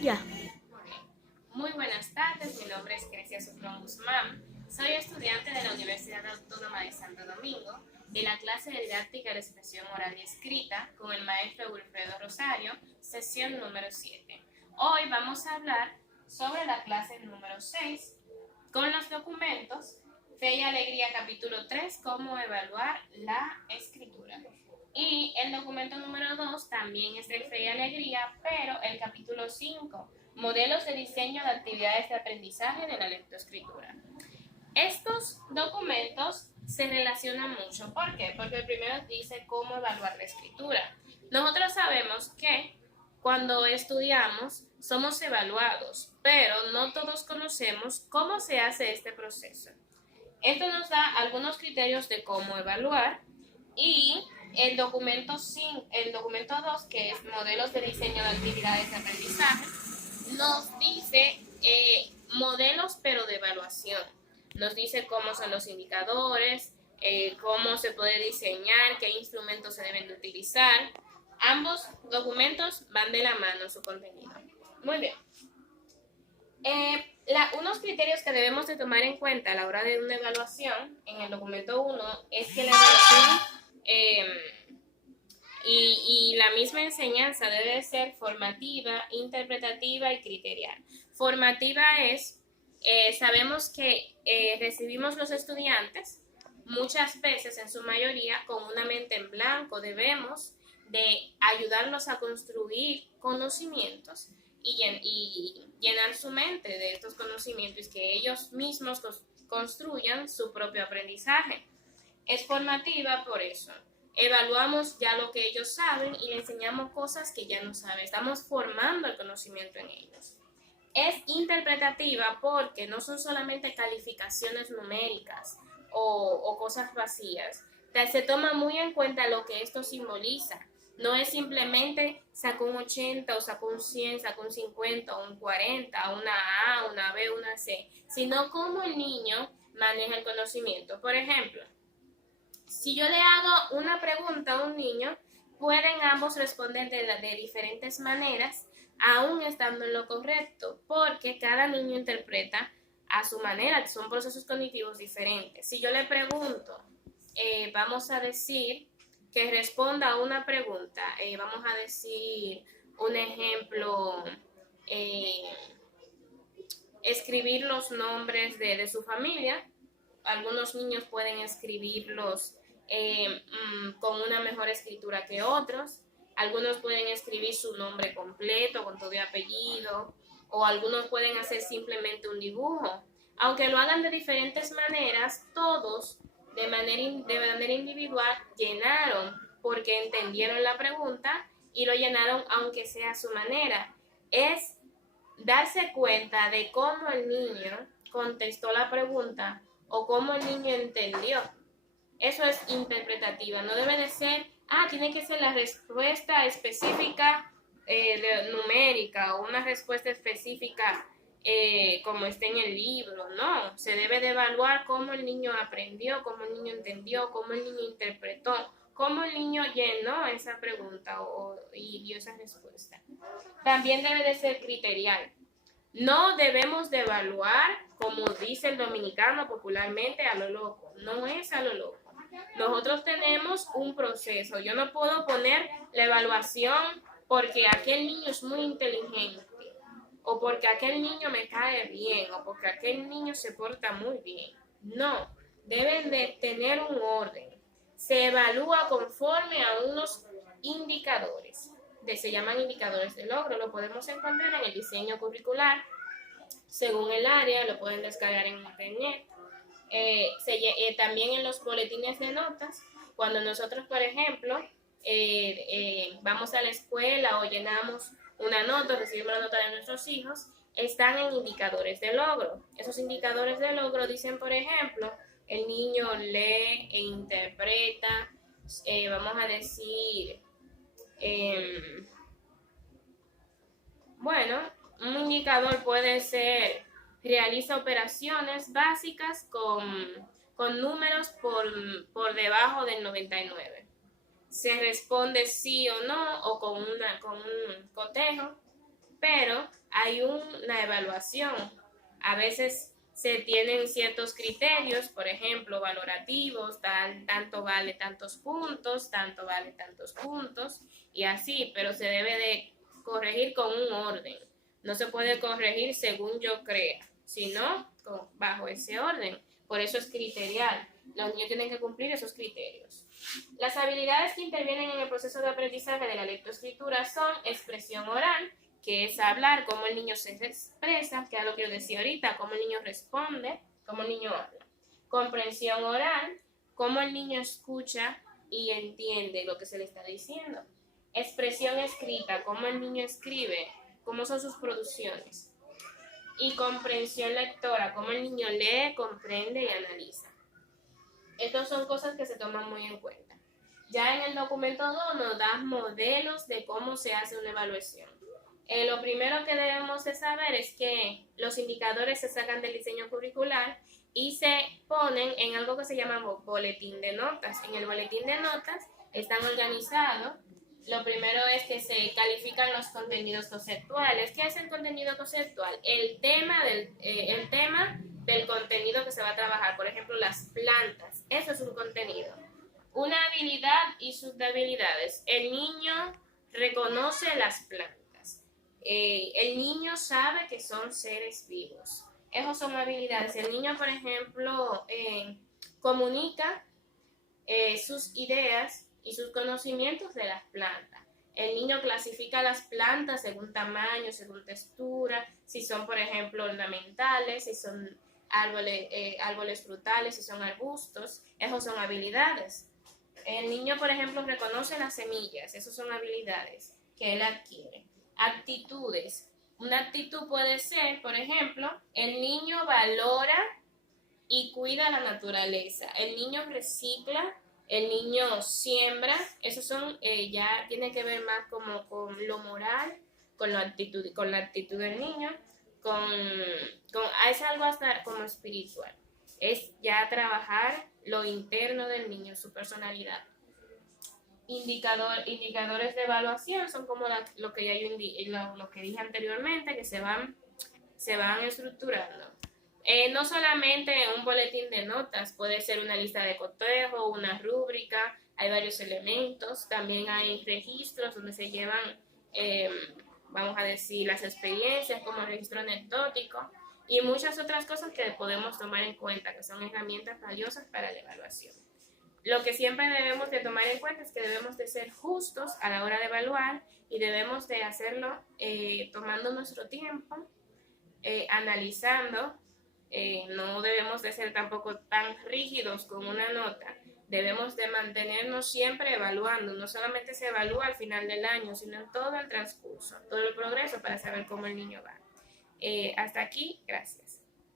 Ya. Muy buenas tardes, mi nombre es Grecia Sufrón Guzmán. Soy estudiante de la Universidad Autónoma de Santo Domingo de la clase de didáctica de la expresión oral y escrita con el maestro Wilfredo Rosario, sesión número 7. Hoy vamos a hablar sobre la clase número 6 con los documentos Fe y Alegría capítulo 3, cómo evaluar la escritura. Y el documento número 2 también es de Fe y Alegría, pero el capítulo 5, modelos de diseño de actividades de aprendizaje de la lectoescritura. Estos documentos se relacionan mucho. ¿Por qué? Porque el primero dice cómo evaluar la escritura. Nosotros sabemos que cuando estudiamos somos evaluados, pero no todos conocemos cómo se hace este proceso. Esto nos da algunos criterios de cómo evaluar y el documento 2, que es modelos de diseño de actividades de aprendizaje, nos dice modelos pero de evaluación. Nos dice cómo son los indicadores, cómo se puede diseñar, qué instrumentos se deben de utilizar. Ambos documentos van de la mano en su contenido. Muy bien. Unos criterios que debemos de tomar en cuenta a la hora de una evaluación en el documento 1 es que la evaluación y la misma enseñanza debe ser formativa, interpretativa y criterial. Formativa es, sabemos que recibimos los estudiantes muchas veces, en su mayoría, con una mente en blanco. Debemos de ayudarlos a construir conocimientos y llenar su mente de estos conocimientos y que ellos mismos construyan su propio aprendizaje. Es formativa por eso. Evaluamos ya lo que ellos saben y le enseñamos cosas que ya no saben. Estamos formando el conocimiento en ellos. Es interpretativa porque no son solamente calificaciones numéricas o cosas vacías. Se toma muy en cuenta lo que esto simboliza. No es simplemente sacó un 80 o sacó un 100, sacó un 50 o un 40, una A, una B, una C, sino cómo el niño maneja el conocimiento. Por ejemplo, si yo le hago una pregunta a un niño, pueden ambos responder de diferentes maneras, aún estando en lo correcto, porque cada niño interpreta a su manera, son procesos cognitivos diferentes. Si yo le pregunto, vamos a decir que responda a una pregunta, vamos a decir un ejemplo, eh, escribir los nombres de su familia. Algunos niños pueden escribirlos con una mejor escritura que otros. Algunos pueden escribir su nombre completo con todo y apellido, o algunos pueden hacer simplemente un dibujo. Aunque lo hagan de diferentes maneras, todos de manera individual llenaron porque entendieron la pregunta y lo llenaron aunque sea a su manera. Es darse cuenta de cómo el niño contestó la pregunta o cómo el niño entendió. Eso es interpretativa, no debe de ser, tiene que ser la respuesta específica numérica o una respuesta específica como está en el libro. No, se debe de evaluar cómo el niño aprendió, cómo el niño entendió, cómo el niño interpretó, cómo el niño llenó esa pregunta y dio esa respuesta. También debe de ser criterial. No debemos de evaluar, como dice el dominicano popularmente, a lo loco. No es a lo loco. Nosotros tenemos un proceso. Yo no puedo poner la evaluación porque aquel niño es muy inteligente, o porque aquel niño me cae bien, o porque aquel niño se porta muy bien. No, deben de tener un orden. Se evalúa conforme a unos indicadores. Se llaman indicadores de logro. Lo podemos encontrar en el diseño curricular según el área, lo pueden descargar en internet. También en los boletines de notas, cuando nosotros, por ejemplo, vamos a la escuela o llenamos una nota, recibimos la nota de nuestros hijos, están en indicadores de logro. Esos indicadores de logro dicen, por ejemplo, el niño lee e interpreta, vamos a decir, bueno, un indicador puede ser, realiza operaciones básicas con números por debajo del 99. Se responde sí o no o con un cotejo, pero hay una evaluación. A veces se tienen ciertos criterios, por ejemplo, valorativos, tanto vale tantos puntos, tanto vale tantos puntos, y así, pero se debe de corregir con un orden. No se puede corregir según yo crea, sino bajo ese orden. Por eso es criterial. Los niños tienen que cumplir esos criterios. Las habilidades que intervienen en el proceso de aprendizaje de la lectoescritura son expresión oral, que es hablar, cómo el niño se expresa, que es lo que yo decía ahorita, cómo el niño responde, cómo el niño habla. Comprensión oral, cómo el niño escucha y entiende lo que se le está diciendo. Expresión escrita, cómo el niño escribe, cómo son sus producciones. Y comprensión lectora, cómo el niño lee, comprende y analiza. Estas son cosas que se toman muy en cuenta. Ya en el documento 2 nos da modelos de cómo se hace una evaluación. Lo primero que debemos de saber es que los indicadores se sacan del diseño curricular y se ponen en algo que se llama boletín de notas. En el boletín de notas están organizados. Lo primero es que se califican los contenidos conceptuales. ¿Qué es el contenido conceptual? El tema del contenido que se va a trabajar. Por ejemplo, las plantas. Eso es un contenido. Una habilidad y sus debilidades. El niño reconoce las plantas. El niño sabe que son seres vivos. Esas son habilidades. El niño, por ejemplo, comunica sus ideas y sus conocimientos de las plantas. El niño clasifica las plantas según tamaño, según textura, si son, por ejemplo, ornamentales, si son árboles frutales, si son arbustos. Esas son habilidades. El niño, por ejemplo, reconoce las semillas. Esas son habilidades que él adquiere. Actitudes. Una actitud puede ser, por ejemplo, el niño valora y cuida la naturaleza. El niño recicla, el niño siembra. Esos son, ya tiene que ver más como con lo moral, con la actitud del niño, es algo hasta como espiritual. Es ya trabajar lo interno del niño, su personalidad. Indicadores de evaluación son como lo que dije anteriormente, que se van estructurando. No solamente un boletín de notas, puede ser una lista de cotejo, una rúbrica, hay varios elementos, también hay registros donde se llevan, vamos a decir, las experiencias como el registro anecdótico y muchas otras cosas que podemos tomar en cuenta, que son herramientas valiosas para la evaluación. Lo que siempre debemos de tomar en cuenta es que debemos de ser justos a la hora de evaluar y debemos de hacerlo tomando nuestro tiempo, analizando. No debemos de ser tampoco tan rígidos con una nota. Debemos de mantenernos siempre evaluando. No solamente se evalúa al final del año, sino en todo el transcurso, todo el progreso para saber cómo el niño va. Hasta aquí, gracias.